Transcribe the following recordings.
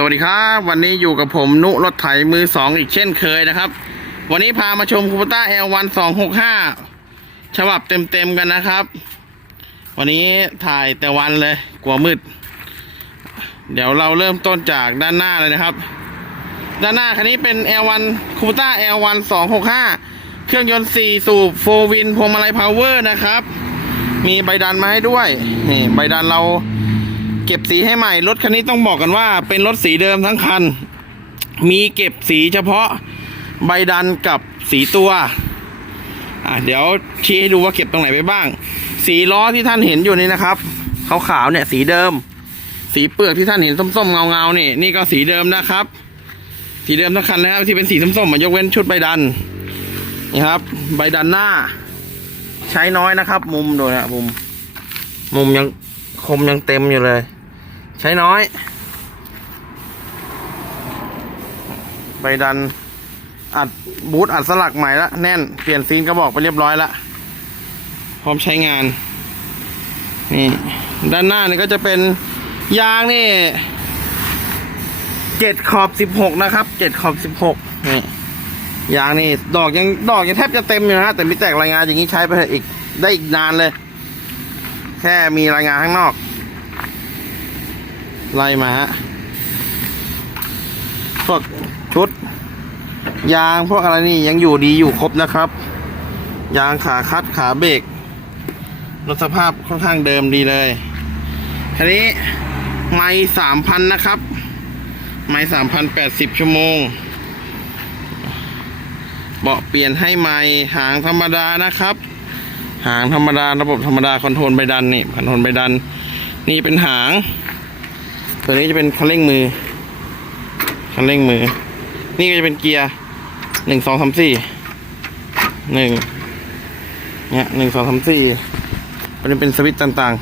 สวัสดีครับวันนี้อยู่กับผมนุรถไถมือสองอีกเช่นเคยนะครับ วันนี้พามาชมคูปต้า L1 265ฉบับเต็มๆกันนะครับ วันนี้ถ่ายแต่วันเลยกลัวมืด เดี๋ยวเราเริ่มต้นจากด้านหน้าเลยนะครับ ด้านหน้าคันนี้เป็น L1 คูปต้า L1 265เครื่องยนต์4สูบ4วินพวงมาลัยพาวเวอร์นะครับ มีใบดันมาให้ด้วยนี่ใบดันเรา เก็บสีให้ใหม่ รถคันนี้ต้องบอกกันว่า เป็นรถสีเดิมทั้งคัน มีเก็บสีเฉพาะใบดันกับสีตัวอะเดี๋ยวชี้ให้ดูว่าเก็บตรงไหนไปบ้าง สีล้อที่ท่านเห็นอยู่นี่นะครับขาวๆเนี่ยสีเดิม สีเปลือกที่ท่านเห็นส้มๆเงาๆนี่นี่ก็สีเดิมนะครับ สีเดิมทั้งคันนะครับที่เป็นสีส้มๆมายกเว้นชุดใบดันนี่ครับ ใบดันหน้า ใช้น้อยนะครับ มุมดูนะมุม มุมยังคมยังเต็มอยู่เลย ใช้น้อย ใบดัน อัดบูทอัดสลักใหม่ละแน่น เปลี่ยนซีนกระบอกไปเรียบร้อยละพร้อมใช้งาน นี่ ด้านหน้านี่ก็จะเป็นยางนี่เจ็ดขอบสิบหกนะครับเจ็ดขอบสิบหกนี่ยางนี่ดอกยังดอกยังแทบจะเต็มอยู่นะแต่มีแตกรายงานอย่างนี้ใช้ไปอีกได้อีกนานเลย แค่มีรายงานข้างนอก ไล่มาฮะพวกชุด ยางพวกอะไรนี่ยังอยู่ดีอยู่ครบนะครับ ยางขาคัดขาเบรกรถสภาพค่อนข้างเดิมดีเลยทีนี้ไม่สามพันนะครับ ไม่สามพันแปดสิบชั่วโมง เบาะเปลี่ยนให้ใหม่หางธรรมดานะครับ หางธรรมดาระบบธรรมดาคอนโทรลใบดันนี่คอนโทรลใบดัน นี่เป็นหาง ตัวนี้จะเป็นคันเร่งมือ คันเร่งมือ นี่ก็จะเป็นเกียร์หนึ่งสองสามสี่หนึ่งเนี่ยหนึ่งสองสามสี่อันนี้เป็นสวิตช์ต่าง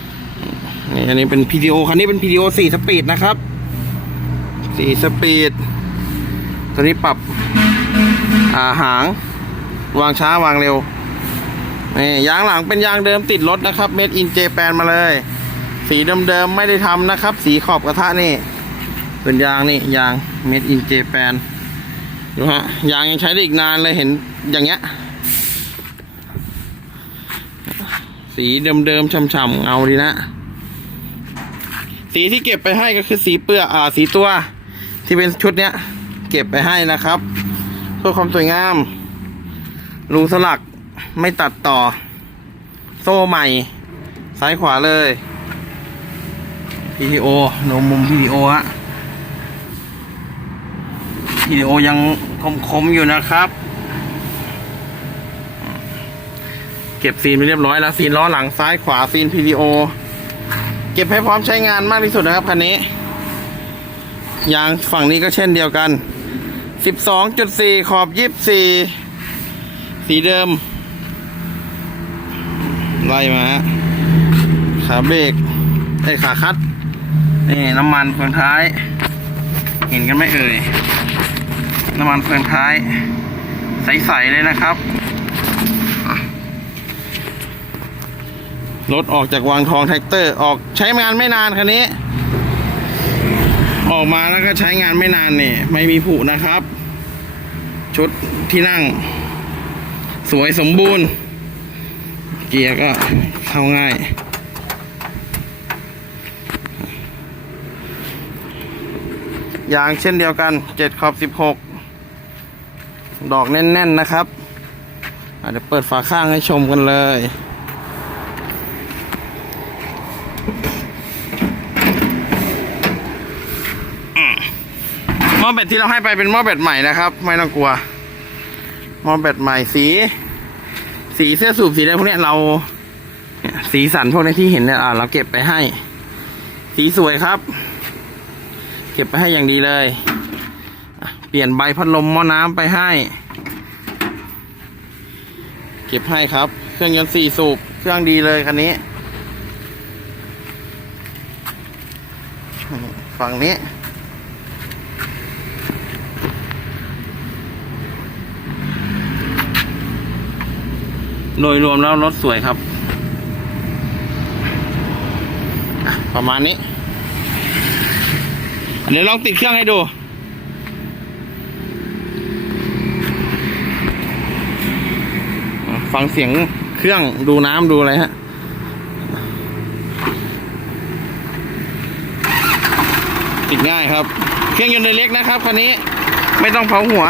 ๆนี่อันนี้เป็น PTO คันนี้เป็น PTO สี่สปีดนะครับสี่สปีดตัวนี้ปรับอ่าหาง วางช้าวางเร็วนี่ยางหลังเป็นยางเดิมติดรถนะครับเมดอินเจแปนมาเลย สีเดิมๆไม่ได้ทำนะครับ สีขอบกระทะนี่ เป็นยางนี่ยางเมดอินเจแปนดูฮะยางยังใช้ได้อีกนานเลยเห็นอย่างเงี้ย สีเดิมๆช่ำๆเงาดีนะ สีที่เก็บไปให้ก็คือสีเปลือกอ่าสีตัว ที่เป็นชุดเนี้ย เก็บไปให้นะครับเพื่อความสวยงามรูสลักไม่ตัดต่อ โซ่ใหม่ ซ้ายขวาเลย PTO โนมุม PTO ฮะ PTO ยังคมๆอยู่นะครับ เก็บซีนไปเรียบร้อยแล้วซีนล้อหลังซ้ายขวาซีน PTO เก็บให้พร้อมใช้งานมากที่สุดนะครับคันนี้ยางฝั่งนี้ก็เช่นเดียวกัน 12.4 ขอบ 24 สีเดิม ไล่มาฮะขาเบรกไอ้ขาคัด นี่น้ำมันเฟืองท้าย เห็นกันไหมเอ่ย น้ำมันเฟืองท้าย ใสๆเลยนะครับ รถออกจากวังทองแท็กเตอร์ ออกใช้งานไม่นานคันนี้ ออกมาแล้วก็ใช้งานไม่นานเนี่ย ไม่มีผุนะครับ ชุดที่นั่ง สวยสมบูรณ์ เกียร์ก็เข้าง่าย ยางเช่นเดียวกันเจ็ดขอบสิบหกดอกแน่น ๆ นะครับอะเดี๋ยวเปิดฝาข้างให้ชมกันเลยหม้อแบตที่เราให้ไปเป็นหม้อแบตใหม่นะครับ ไม่ต้องกลัวหม้อแบตใหม่สี สีเสื้อสูบสีอะไรพวกนี้เราสีสันพวกนี้ที่เห็นเนี่ยเราเก็บไปให้ สีสวยครับ ก็บไปให้อย่างดีเลย เปลี่ยนใบพัดลมหม้อน้ำไปให้ เก็บให้ครับ เครื่องยนต์สี่สูบ เครื่องดีเลยคันนี้ ฝั่งนี้โดยรวมแล้วรถสวยครับ ประมาณนี้ เดี๋ยวลองติดเครื่องให้ดู ฟังเสียงเครื่องดูน้ำดูอะไรฮะติดง่ายครับ เครื่องยนต์เล็กนะครับคันนี้ไม่ต้องเผาหัว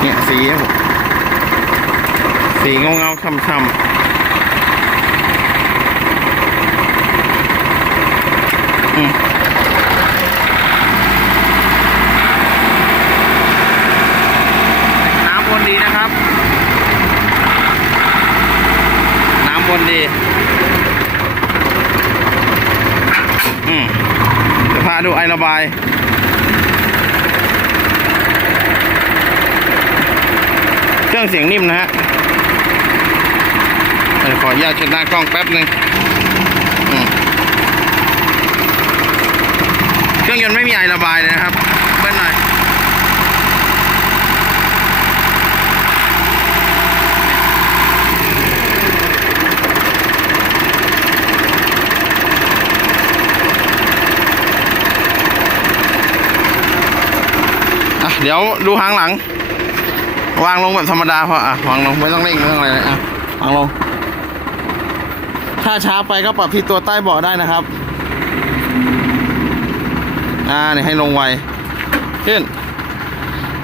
เนี่ยสีสีเงาเงาๆช่ำๆอืม น้ำวนดีนะครับ น้ำวนดีอืมจะพาดูไอระบายเครื่องเสียงนิ่มนะฮะขออนุญาตเช็ดหน้ากล้องแป๊บหนึ่งอืม เครื่องยนต์ไม่มีไอระบายเลยนะครับ เบิ้ลหน่อยเดี๋ยวดูหางหลัง วางลงแบบธรรมดาพออะวางลงไม่ต้องเร่งไม่ต้องอะไรเลยอะวางลง ถ้าช้าไปก็ปรับที่ตัวใต้เบาะได้นะครับ อ่าเนี่ยให้ลงไว ขึ้น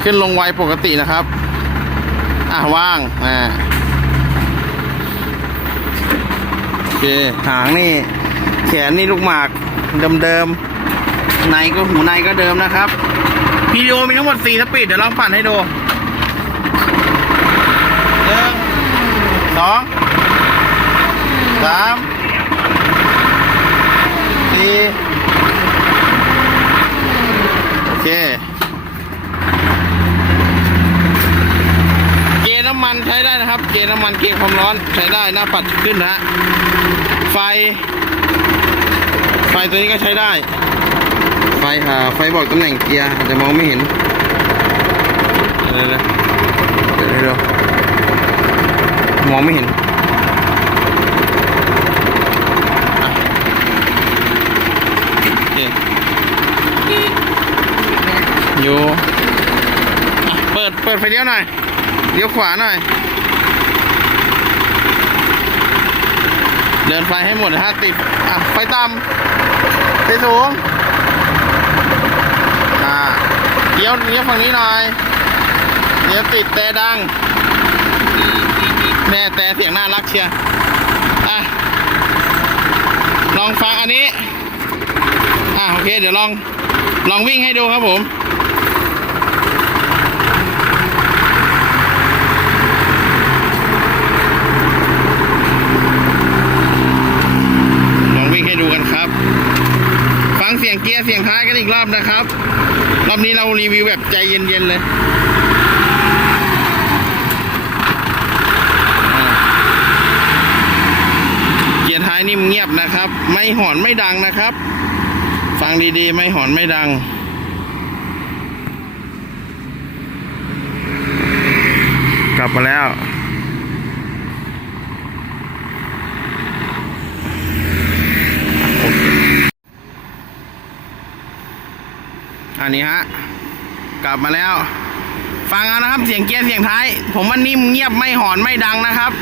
ขึ้นลงไวปกตินะครับ อะว่างอ่าโอเคหางนี่ แขนนี่ลูกหมากเดิมๆในก็หูในก็เดิมนะครับพีดีโอมีทั้งหมด4สปีดเดี๋ยวลองปั่นให้ดูหนึ่งสองสามสี่โอเค เกณฑ์น้ำมันใช้ได้นะครับ เกณฑ์น้ำมันเกณฑ์ความร้อนใช้ได้หน้าปัดขึ้นนะฮะไฟ ไฟตัวนี้ก็ใช้ได้ ไฟอ่าไฟบอกตำแหน่งเกียร์อาจจะมองไม่เห็นเดี๋ยวเดี๋ยวเดี๋ยวเดี๋ยวมองไม่เห็นอะโอเคอยู่อะเปิด เปิดไฟเลี้ยวหน่อย เลี้ยวขวาหน่อย เดินไฟให้หมดถ้าติดอะ ไฟต่ำไฟสูง อ่าเลี้ยวเลี้ยวฝั่งนี้หน่อยเลี้ยวติดแต่ดังแม่แต่เสียงน่ารักเชียร์อะ ลองฟังอันนี้ อะ โอเค เดี๋ยวลอง ลองวิ่งให้ดูครับผม ลองวิ่งให้ดูกันครับ ฟังเสียงเกียร์เสียงท้ายกัน อีกรอบนะครับ รอบนี้เรารีวิวแบบใจเย็นๆเลยเกียร์ท้ายนิ่มเงียบนะครับ ไม่หอนไม่ดังนะครับ ฟังดีๆ ไม่หอนไม่ดังกลับมาแล้ว อันนี้ฮะ กลับมาแล้ว ฟังเอานะครับ เสียงเกียร์เสียงท้าย ผมว่านิ่มเงียบไม่หอนไม่ดังนะครับ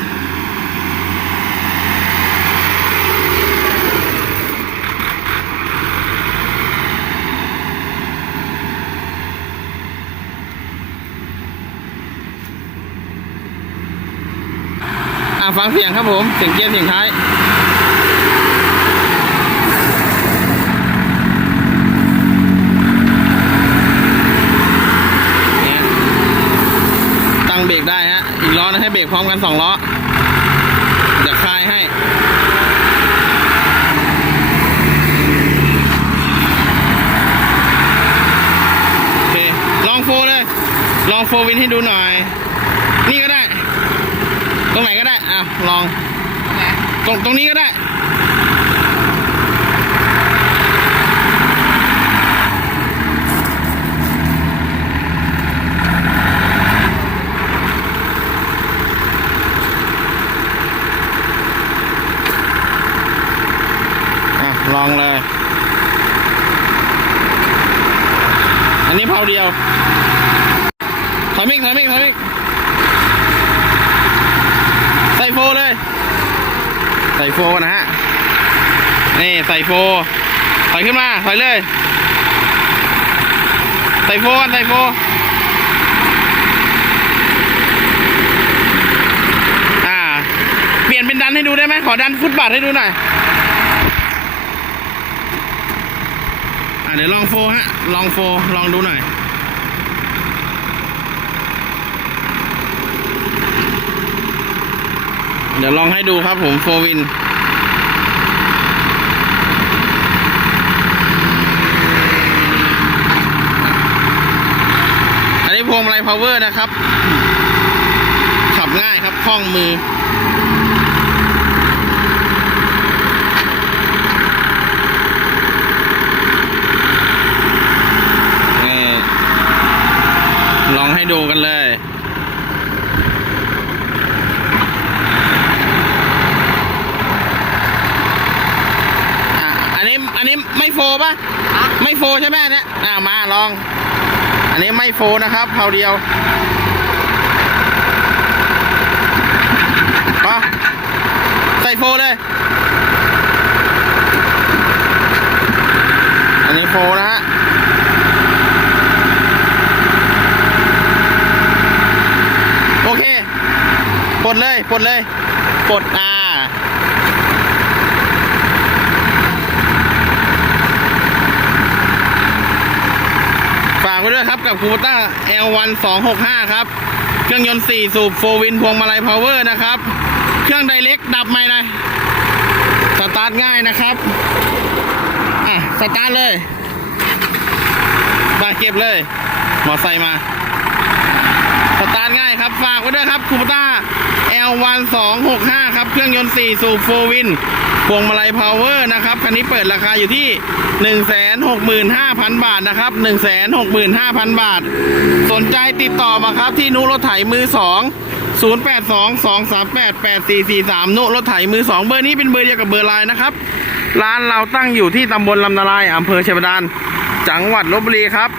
อะฟังเสียงครับผม เสียงเกียร์เสียงท้ายเนี่ยตั้งเบรกได้ฮะ อีกล้อนะให้ เบรกพร้อมกันสองล้อเดี๋ยวคลายให้ โอเค ลองโฟร์เลย ลองโฟร์วินให้ดูหน่อย นี่ก็ได้ ตรงไหนก็ได้ อะ ลอง ตรงตรงนี้ก็ได้ อะ ลองเลย อันนี้เผาเดียวถอยมิกถอยมิกถอยมิกใส่โฟเลย ใส่โฟนะฮะ นี่ใส่ โฟถอยขึ้นมาถอยเลยใส่โฟกันใส่โฟอ่า เปลี่ยนเป็นดันให้ดูได้ไหมขอดันฟุตบาทให้ดูหน่อยอ่าเดี๋ยวลองโฟฮะลองโฟลองดูหน่อยเดี๋ยวลองให้ดูครับผมโฟวิน อันนี้พ วงมาลัยพาวเวอร์นะครับ ขับง่ายครับคล่องมือ ลองให้ดูกันเลยอันนี้ อันนี้ไม่โฟป่ะ ไม่โฟใช่ไหมเนี้ยอ่ามาลอง อันนี้ไม่โฟนะครับเผาเดียวปะใส่โฟเลย อันนี้โฟนะฮะโอเคปลดเลยปลดเลยปลดอ่า ฝากไว้ด้วย ครับกับคูปต้า L1 265 ครับ เครื่องยนต์ 4 สูบโฟวินพวงมาลัยพาวเวอร์นะครับ เครื่องไดเล็กดับใหม่หน่อยสตาร์ทง่ายนะครับ อะ สตาร์ทเลยมาเก็บเลย มอไซค์มา สตาร์ทง่ายครับ ฝากไว้ด้วยครับคูปต้า L1 265 ครับ เครื่องยนต์ 4 สูบโฟวิน พวงมาลัยพาวเวอร์นะครับ คันนี้เปิดราคาอยู่ที่ 165,000 บาทนะครับ 165,000 บาท สนใจติดต่อมาครับที่นุรถไถมือ 2 082 238 8443 นุรถไถมือ 2 เบอร์นี้เป็นเบอร์เดียวกับเบอร์ไลน์นะครับ ร้านเราตั้งอยู่ที่ตำบลลำนาลายอำเภอเชียงดาน จังหวัดลบบุรีครับ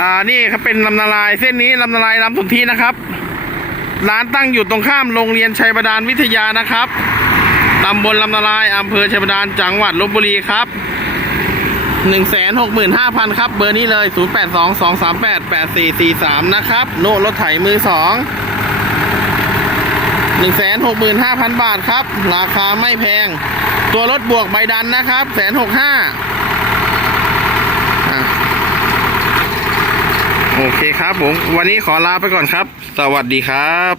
อ่า นี่ครับเป็นลำนาลายเส้นนี้ลำนาลายลำสุนธินะครับ ร้านตั้งอยู่ตรงข้ามโรงเรียนชัยบาดาลวิทยานะครับำบลลำนาลายอำเภอชับดานจังหวัดลบบุรีครับหนึ่งแสนหกหมื่นห้าพันครับ เบอร์นี้เลยศูนย์แปดสองสองสามแปดแปดสี่สี่สามนะครับ โนรถไถมือสองหนึ่งแสนหกหมื่นห้าพันบาทครับ ราคาไม่แพง ตัวรถบวกใบดันนะครับแสนหกห้าโอเคครับผม วันนี้ขอลาไปก่อนครับ สวัสดีครับ